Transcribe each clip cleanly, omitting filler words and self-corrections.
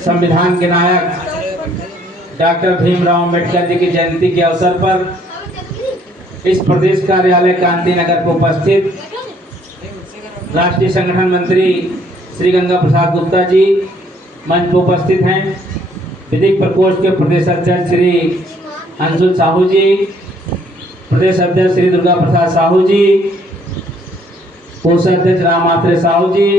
संविधान के नायक डॉक्टर भीमराव अम्बेडकर जी की जयंती के अवसर पर इस प्रदेश कार्यालय कांति नगर को उपस्थित राष्ट्रीय संगठन मंत्री श्री गंगा प्रसाद गुप्ता जी मंच पर उपस्थित हैं। विधिक प्रकोष्ठ के प्रदेश अध्यक्ष श्री अंशुल साहू जी, प्रदेश अध्यक्ष श्री दुर्गा प्रसाद साहू जी, कोषाध्यक्ष राम आत्रे साहू जी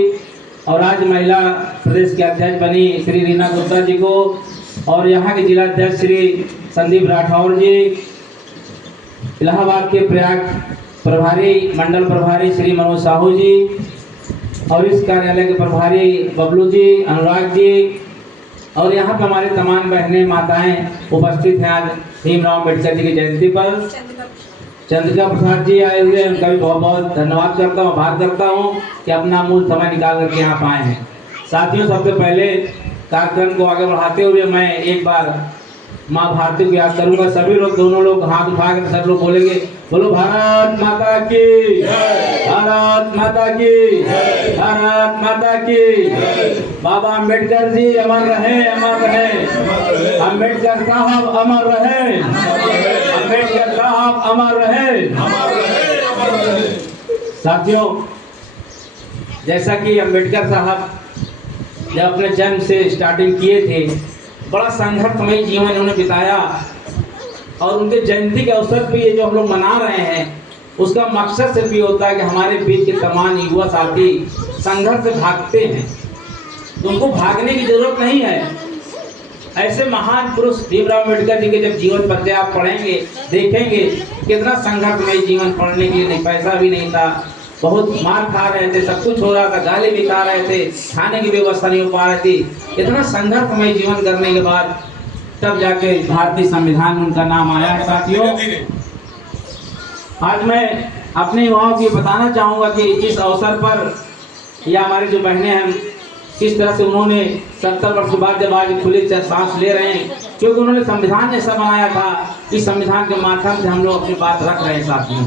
और आज महिला प्रदेश के अध्यक्ष बनी श्री रीना गुप्ता जी को और यहाँ के जिला अध्यक्ष श्री संदीप राठौर जी, इलाहाबाद के प्रयाग प्रभारी मंडल प्रभारी श्री मनोज साहू जी और इस कार्यालय के प्रभारी बबलू जी, अनुराग जी और यहाँ पे हमारे तमाम बहनें माताएं उपस्थित हैं। आज भीमराव अम्बेडकर जी की जयंती पर चंद्रिका प्रसाद जी आए हुए, उनका भी बहुत बहुत धन्यवाद करता हूँ, आभार करता हूँ कि अपना मूल समय निकाल करके यहाँ पे आए हैं। साथियों, सबसे पहले कार्यक्रम को आगे बढ़ाते हुए मैं एक बार माँ भारती को याद करूंगा। सभी लोग, दोनों लोग हाथ उठा कर सब लोग बोलेंगे, बोलो भारत माता की, भारत माता की, भारत माता की। बाबा अम्बेडकर जी अमर रहे, अमर रहे। अम्बेडकर साहब अमर रहे, अम्बेडकर साहब अमर रहे। साथियों, जैसा कि अम्बेडकर साहब जब अपने जन्म से स्टार्टिंग किए थे, बड़ा संघर्षमय जीवन उन्होंने बिताया और उनके जयंती के अवसर पे ये जो हम लोग मना रहे हैं उसका मकसद सिर्फ ये होता है कि हमारे बीच के तमाम युवा साथी संघर्ष से भागते हैं, तो उनको भागने की जरूरत नहीं है। ऐसे महान पुरुष भीमराव अम्बेडकर जी के जब जीवन पढ़ते आप पढ़ेंगे, देखेंगे कितना संघर्षमय जीवन, पढ़ने के लिए नहीं, पैसा भी नहीं था, बहुत मार खा रहे थे, सब कुछ हो रहा था, गाली भी खा रहे थे, खाने की व्यवस्था नहीं हो पा रही थी। इतना संघर्षमय जीवन करने के बाद तब जाके भारतीय संविधान में उनका नाम आया है। साथियों, आज मैं अपने युवाओं को बताना चाहूँगा कि इस अवसर पर या हमारी जो बहनें हैं किस तरह से उन्होंने 70 वर्ष बाद जब आज खुली सांस ले रहे हैं, क्योंकि उन्होंने संविधान ऐसा बनाया था, इस संविधान के माध्यम से हम लोग अपनी बात रख रहे हैं। साथियों,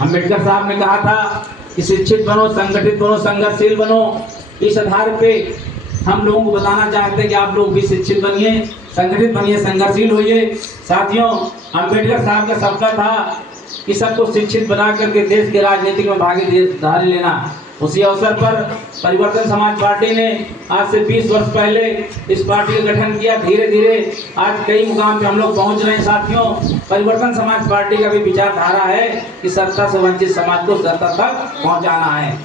अम्बेडकर साहब ने कहा था कि शिक्षित बनो, संगठित बनो, संघर्षशील बनो। इस आधार पे हम लोगों को बताना चाहते हैं कि आप लोग भी शिक्षित बनिए, संगठित बनिए, संघर्षशील होइए। साथियों, अम्बेडकर साहब का सपना था कि सबको शिक्षित बना करके देश के राजनीतिक में भागीदारी लेना। उसी अवसर पर परिवर्तन समाज पार्टी ने आज से 20 वर्ष पहले इस पार्टी का गठन किया। धीरे धीरे आज कई मुकाम पे हम लोग पहुंच रहे हैं। साथियों, परिवर्तन समाज पार्टी का भी विचारधारा है कि सत्ता से वंचित समाज को सत्ता तक पहुंचाना है।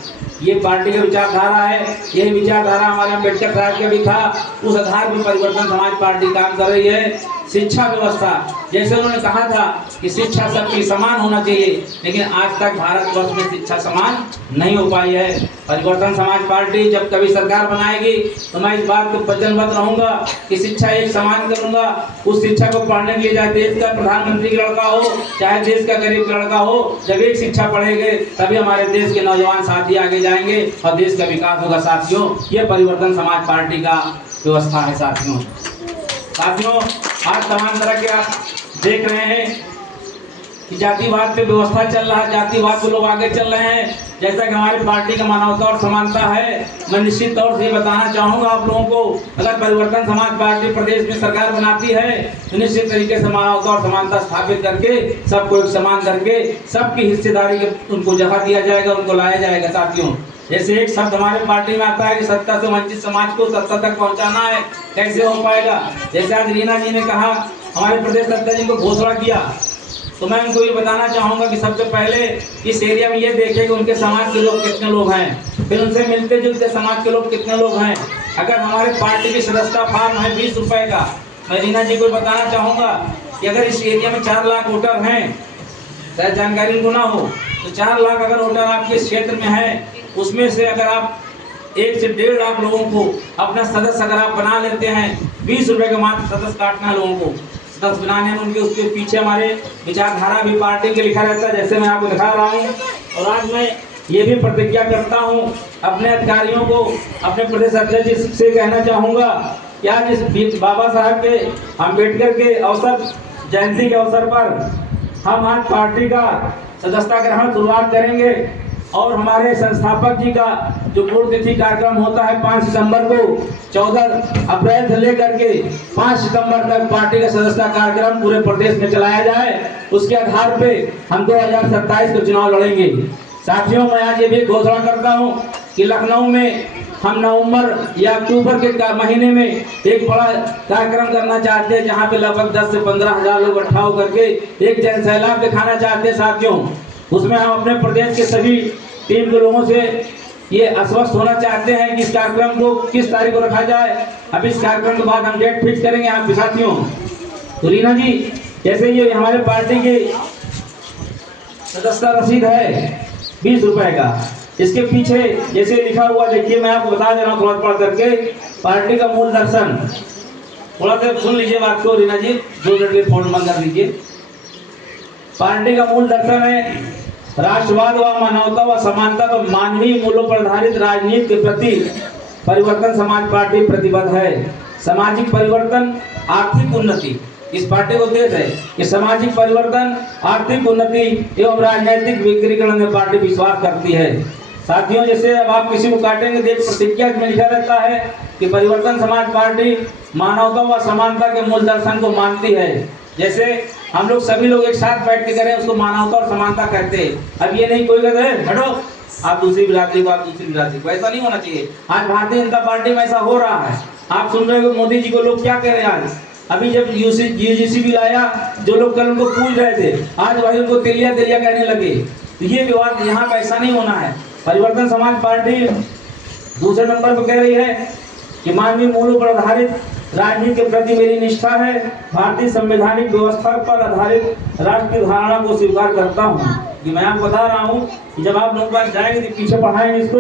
ये पार्टी का विचारधारा है, यही विचारधारा हमारे अम्बेडकर साहब का भी था। उस आधार पर परिवर्तन समाज पार्टी काम कर रही है। शिक्षा व्यवस्था, जैसे उन्होंने कहा था कि शिक्षा सबकी समान होना चाहिए, लेकिन आज तक भारतवर्ष में शिक्षा समान नहीं हो पाई है। परिवर्तन समाज पार्टी जब कभी सरकार बनाएगी तो मैं इस बात को वचनबद्ध रहूंगा कि शिक्षा एक समान करूंगा। उस शिक्षा को पढ़ने के लिए चाहे देश का प्रधानमंत्री का लड़का हो, चाहे देश का गरीब का लड़का हो, जब एक शिक्षा पढ़ेंगे तभी हमारे देश के नौजवान साथी आगे जाएंगे और देश का विकास होगा। साथियों, ये परिवर्तन समाज पार्टी का व्यवस्था है। साथियों, आज तमाम तरह के आप देख रहे हैं कि जातिवाद पे व्यवस्था चल रहा है, जातिवाद पे लोग आगे चल रहे हैं। जैसा कि हमारी पार्टी का मानवता और समानता है, मैं निश्चित तौर से बताना चाहूँगा आप लोगों को, अगर परिवर्तन समाज पार्टी प्रदेश में सरकार बनाती है तो निश्चित तरीके से मानवता और समानता स्थापित करके सबको एक समान करके सबकी हिस्सेदारी उनको जगह दिया जाएगा, उनको लाया जाएगा। साथियों, जैसे एक शब्द हमारे पार्टी में आता है कि सत्ता से वंचित समाज को सत्ता तक पहुंचाना है, कैसे हो पाएगा? जैसे आज रीना जी ने कहा, हमारे प्रदेश अध्यक्ष जी को घोषणा किया, तो मैं उनको ये बताना चाहूँगा कि सबसे पहले इस एरिया में ये देखें कि उनके समाज के लोग कितने लोग हैं, फिर उनसे मिलते जुलते समाज के लोग कितने लोग हैं। अगर हमारे पार्टी की सदस्यता फॉर्म है 20 रुपये का, मैं रीना जी को बताना चाहूँगा कि अगर इस एरिया में 4 लाख वोटर हैं, शायद जानकारी उनको ना हो, तो 4 लाख अगर वोटर आपके क्षेत्र में है, उसमें से अगर आप 1 से 1.5 लाख लोगों को अपना सदस्य अगर आप बना लेते हैं, 20 रुपये का मात्र सदस्य काटना लोगों को सदस्य बनाने में, उनके उसके पीछे हमारे विचारधारा भी पार्टी के लिखा रहता है, जैसे मैं आपको दिखा रहा हूँ। और आज मैं ये भी प्रतिज्ञा करता हूँ अपने अधिकारियों को, अपने प्रदेश अध्यक्ष से कहना चाहूँगा कि आज इस बाबा साहब के अम्बेडकर के अवसर, जयंती के अवसर पर हम आज पार्टी का सदस्यता ग्रहण शुरुआत करेंगे। और हमारे संस्थापक जी का जो पूर्णतिथि कार्यक्रम होता है 5 सितंबर को, 14 अप्रैल से लेकर के 5 सितंबर तक पार्टी का सदस्यता कार्यक्रम पूरे प्रदेश में चलाया जाए। उसके आधार पे हम 2027 के चुनाव लड़ेंगे। साथियों, मैं आज ये भी घोषणा करता हूँ कि लखनऊ में हम नवंबर या अक्टूबर के महीने में एक बड़ा कार्यक्रम करना चाहते हैं, जहाँ पे लगभग 10 से 15 हजार लोग इकट्ठा होकर के एक जन सैलाब दिखाना चाहते हैं। साथियों, उसमें हम अपने प्रदेश के सभी टीम के लोगों से ये आश्वस्त होना चाहते हैं कि इस कार्यक्रम को किस तारीख को रखा जाए। अब इस कार्यक्रम के बाद हम डेट फिक्स करेंगे। यहाँ पे साथियों, तो रीना जी, जैसे ये हमारे पार्टी की सदस्यता रसीद है 20 रुपए का, इसके पीछे जैसे लिखा हुआ, देखिए मैं आपको बता दे रहा हूँ थोड़ा पढ़ करके। पार्टी का मूल दर्शन, थोड़ा सा सुन लीजिए बात को रीना जी, 2 मिनट के फोन बंद कर दीजिए। पार्टी का मूल दर्शन है राष्ट्रवाद व मानवता व समानता व मानवीय मूल्यों पर आधारित राजनीति के प्रति परिवर्तन समाज पार्टी प्रतिबद्ध है। सामाजिक परिवर्तन, आर्थिक उन्नति, इस पार्टी को उद्देश्य है कि सामाजिक परिवर्तन, आर्थिक उन्नति एवं राजनीतिक विकेंद्रीकरण में पार्टी विश्वास करती है। साथियों, जैसे अब आप किसी को काटेंगे देख प्रतिज्ञा में लिखा रहता है कि परिवर्तन समाज पार्टी मानवता व समानता के मूल दर्शन को मानती है। जैसे हम लोग सभी लोग एक साथ बैठ के करें, उसको मानवता और समानता कहते हैं। अब ये नहीं कोई कहते हैं हटो आप दूसरी बिरादरी को, आप दूसरी बिरादरी को, ऐसा नहीं होना चाहिए। आज भारतीय जनता पार्टी में ऐसा हो रहा है। आप सुन रहे हो मोदी जी को लोग क्या कह रहे हैं। आज अभी जब यूजीसी भी लाया, जो लोग कल उनको पूछ रहे थे, आज वही उनको तेलिया तेलिया कहने लगे। तो ये विवाद यहाँ पे ऐसा नहीं होना है। परिवर्तन समाज पार्टी दूसरे नंबर पर कह रही है कि मानवीय मूल्यों पर आधारित राजनीति के प्रति मेरी निष्ठा है। भारतीय संवैधानिक व्यवस्था पर आधारित राष्ट्र की धारणा को स्वीकार करता हूँ। कि मैं आपको बता रहा हूँ कि जब आप लोग पास जाएंगे तो पीछे पढ़ाएंगे इसको।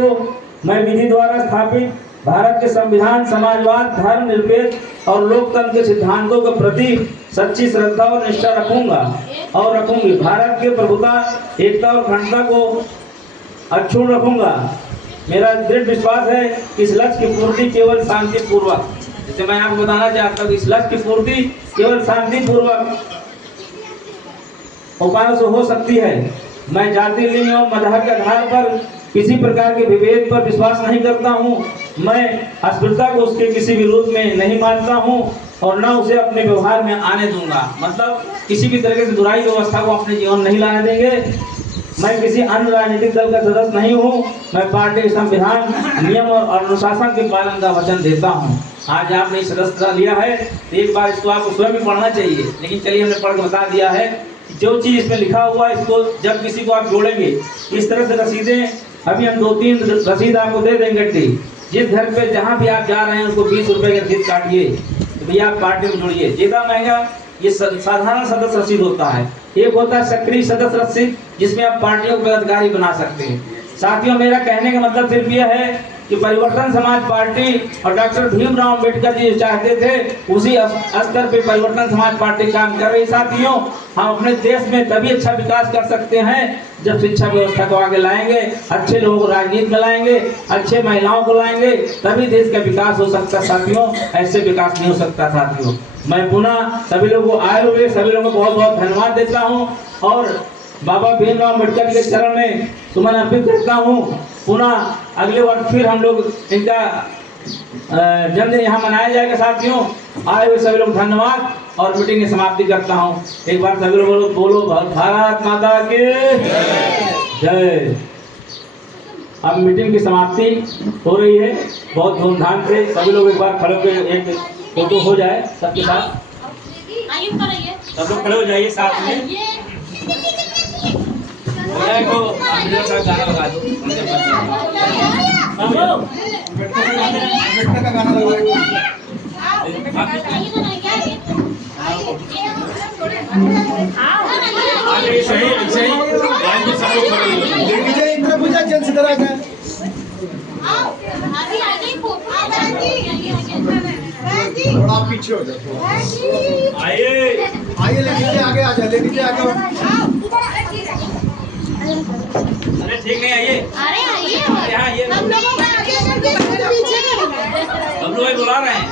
मैं विधि द्वारा स्थापित भारत के संविधान, समाजवाद, धर्म निरपेक्ष और लोकतंत्र के सिद्धांतों के प्रति सच्ची श्रद्धा और निष्ठा रखूंगा और रखूंगी। भारत के प्रभुता, एकता और अखंडता को अक्षुण्ण रखूंगा। मेरा दृढ़ विश्वास है कि इस लक्ष्य की पूर्ति केवल शांतिपूर्वक, जैसे मैं आपको बताना चाहता हूँ, इस लक्ष्य की पूर्ति केवल शांतिपूर्वक उपायों से हो सकती है। मैं जाति, लिंग और मजहब के आधार पर किसी प्रकार के विभेद पर विश्वास नहीं करता हूँ। मैं अस्पृश्यता को उसके किसी भी रूप में नहीं मानता हूँ और न उसे अपने व्यवहार में आने दूंगा। मतलब किसी भी तरह से बुराई व्यवस्था को अपने जीवन नहीं लाने देंगे। मैं किसी अन्य राजनीतिक दल का सदस्य नहीं हूँ। मैं पार्टी के संविधान, नियम और अनुशासन के पालन का वचन देता हूँ। आज आपने सदस्यता लिया है तो एक बार इसको आपको स्वयं भी पढ़ना चाहिए, लेकिन चलिए हमने पढ़ के बता दिया है। जो चीज़ इसमें लिखा हुआ है, इसको जब किसी को आप जोड़ेंगे इस तरह से रसीदें, अभी हम 2-3 रसीद आपको दे देंगे। जिस घर पे जहाँ भी आप जा रहे हैं उसको 20 रुपए की रसीद काटिए, तो भैया आप पार्टी में जुड़िए। ज़्यादा महंगा ये साधारण सदस्य रसीद होता है। एक होता है सक्रिय सदस्य रसीद, जिसमें आप पार्टियों को पदाधिकारी बना सकते हैं। साथियों, मेरा कहने का मतलब सिर्फ यह है कि परिवर्तन समाज पार्टी और डॉक्टर भीमराव अम्बेडकर जी चाहते थे, उसी स्तर पे परिवर्तन समाज पार्टी काम कर रही। साथियों, हम अपने देश में तभी अच्छा विकास कर सकते हैं जब शिक्षा व्यवस्था को आगे लाएंगे, अच्छे लोगों को राजनीति में लाएंगे, अच्छे महिलाओं को लाएंगे, तभी देश का विकास हो सकता है। साथियों, ऐसे विकास नहीं हो सकता। साथियों, मैं पुनः सभी लोगों को आए हुए सभी लोगों को बहुत बहुत धन्यवाद देता हूँ और बाबा भीमराव अम्बेडकर के चरण में सुमन अर्पित करता हूँ। पुनः अगले वर्ष फिर हम लोग इनका जन्मदिन यहाँ मनाया जाएगा। साथियों, आए हुए सभी लोग धन्यवाद और मीटिंग की समाप्ति करता हूँ। एक बार सभी लोग बोलो भारत माता की जय। अब मीटिंग की समाप्ति हो रही है बहुत धूमधाम से। सभी लोग एक बार खड़े होकर एक फोटो हो जाए सबके साथ। सब लोग खड़े हो जाइए साथ में। को गाना लगा दो। का गाना लगा पूजा जन से करा का थोड़ा पीछे हो जाओ। आइए आइए, लेडीज आगे आ जाओ, लेडीज आगे। अरे ठीक नहीं, आइए। अरे आइए, हम लोगों को आगे पीछे हम लोग बुला रहे हैं।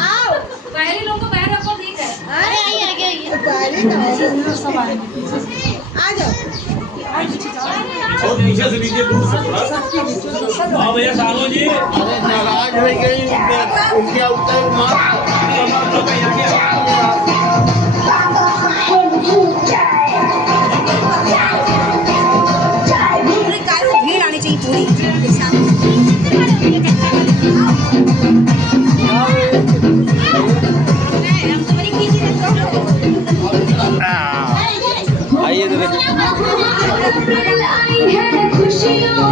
आओ, पहले लोगों को बाहर रखो, ठीक है। अरे आइए आगे आइए, पहले सब आ जाओ। और पीछे से लीजिए दूर से थोड़ा। हाँ भैया सालो जी। अरे नाराज हो गई उनके उत्तर मार भीड़ आनी चाहिए पूरी एक साथ। आइए तो खुशियों